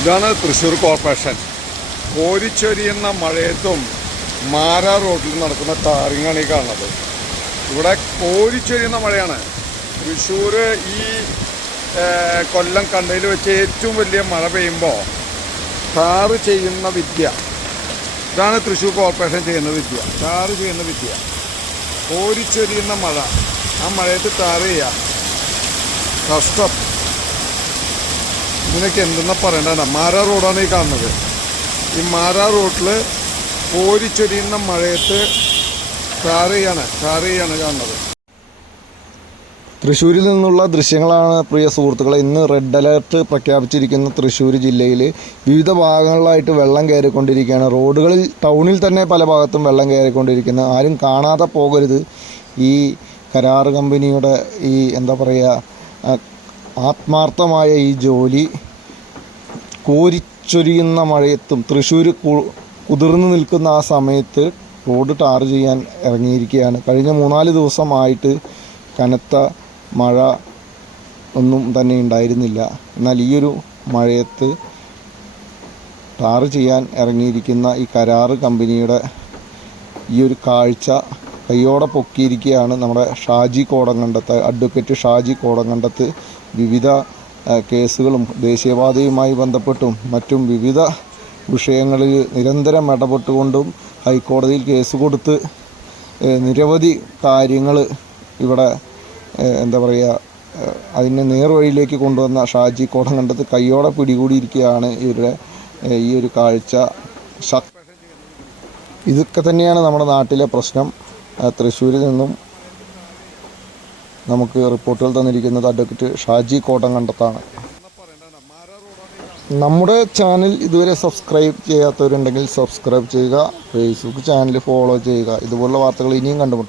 ഇതാണ് Thrissur corporation. കോരിച്ചൊരിയുന്ന മഴയത്തും Mara റോഡിൽ നടക്കുന്ന ടാറിങ്ങാണ് ഈ കാണുന്നത്. ഇവിടെ കോരിച്ചൊരിയുന്ന മഴയാണ്. തൃശ്ശൂർ ഈ കൊല്ലം കണ്ടതിൽ വെച്ച് ഏറ്റവും വലിയ മഴ പെയ്യുമ്പോൾ ടാറ് ചെയ്യുന്ന വിദ്യ, ഇതാണ് തൃശ്ശൂർ കോർപ്പറേഷൻ ചെയ്യുന്ന വിദ്യ. ടാറ് ചെയ്യുന്ന വിദ്യ, കോരിച്ചൊരിയുന്ന മഴ, ആ മഴയത്ത് ടാറ് ചെയ്യുക. കഷ്ടം. ഇതിനൊക്കെ എന്തെന്നാ പറയേണ്ടതാണ്. മാരാ റോഡാണ് ഈ കാണുന്നത്. ഈ മാരാ റോഡിൽ കോരിച്ചൊരിയുന്ന മഴയത്ത് ടാറ് ചെയ്യാണ് കാണുന്നത്. തൃശ്ശൂരിൽ നിന്നുള്ള ദൃശ്യങ്ങളാണ് പ്രിയ സുഹൃത്തുക്കളെ. ഇന്ന് റെഡ് അലേർട്ട് പ്രഖ്യാപിച്ചിരിക്കുന്ന തൃശ്ശൂർ ജില്ലയിൽ വിവിധ ഭാഗങ്ങളിലായിട്ട് വെള്ളം കയറിക്കൊണ്ടിരിക്കുകയാണ്. റോഡുകളിൽ, ടൗണിൽ തന്നെ പല ഭാഗത്തും വെള്ളം കയറിക്കൊണ്ടിരിക്കുന്നത്. ആരും കാണാതെ പോകരുത്. ഈ കരാർ കമ്പനിയുടെ ഈ എന്താ പറയുക, ആത്മാർത്ഥമായ ഈ ജോലി കോരിച്ചൊരിയുന്ന മഴയത്തും തൃശ്ശൂർ കുതിർന്നു നിൽക്കുന്ന ആ സമയത്ത് റോഡ് ടാർ ചെയ്യാൻ ഇറങ്ങിയിരിക്കുകയാണ്. കഴിഞ്ഞ 3-4 ദിവസമായിട്ട് കനത്ത മഴ ഒന്നും തന്നെ ഉണ്ടായിരുന്നില്ല. എന്നാൽ ഈയൊരു മഴയത്ത് ടാർ ചെയ്യാൻ ഇറങ്ങിയിരിക്കുന്ന ഈ കരാർ കമ്പനിയുടെ ഈ ഒരു കാഴ്ച കയ്യോടെ പൊക്കിയിരിക്കുകയാണ് നമ്മുടെ ഷാജി കോടങ്കണ്ടത്ത്, അഡ്വക്കേറ്റ് ഷാജി കോടങ്കണ്ടത്ത്. വിവിധ കേസുകളും ദേശീയപാതയുമായി ബന്ധപ്പെട്ടും മറ്റും വിവിധ വിഷയങ്ങളിൽ നിരന്തരം ഇടപെട്ടുകൊണ്ടും ഹൈക്കോടതിയിൽ കേസ് കൊടുത്ത് നിരവധി കാര്യങ്ങൾ ഇവിടെ എന്താ പറയുക, അതിനെ നേർവഴിയിലേക്ക് കൊണ്ടുവന്ന ഷാജി കോടങ്കണ്ടത്ത് കയ്യോടെ പിടികൂടിയിരിക്കുകയാണ് ഈ ഒരു കാഴ്ച. ഇതൊക്കെ തന്നെയാണ് നമ്മുടെ നാട്ടിലെ പ്രശ്നം. തൃശ്ശൂരിൽ നിന്നും നമുക്ക് റിപ്പോർട്ടുകൾ തന്നിരിക്കുന്നത് അഡ്വക്കേറ്റ് ഷാജി കോടങ്കണ്ടത്താണ്. നമ്മുടെ ചാനൽ ഇതുവരെ സബ്സ്ക്രൈബ് ചെയ്യാത്തവരുണ്ടെങ്കിൽ സബ്സ്ക്രൈബ് ചെയ്യുക. ഫേസ്ബുക്ക് ചാനൽ ഫോളോ ചെയ്യുക. ഇതുപോലുള്ള വാർത്തകൾ ഇനിയും കണ്ടുമുട്ടാം.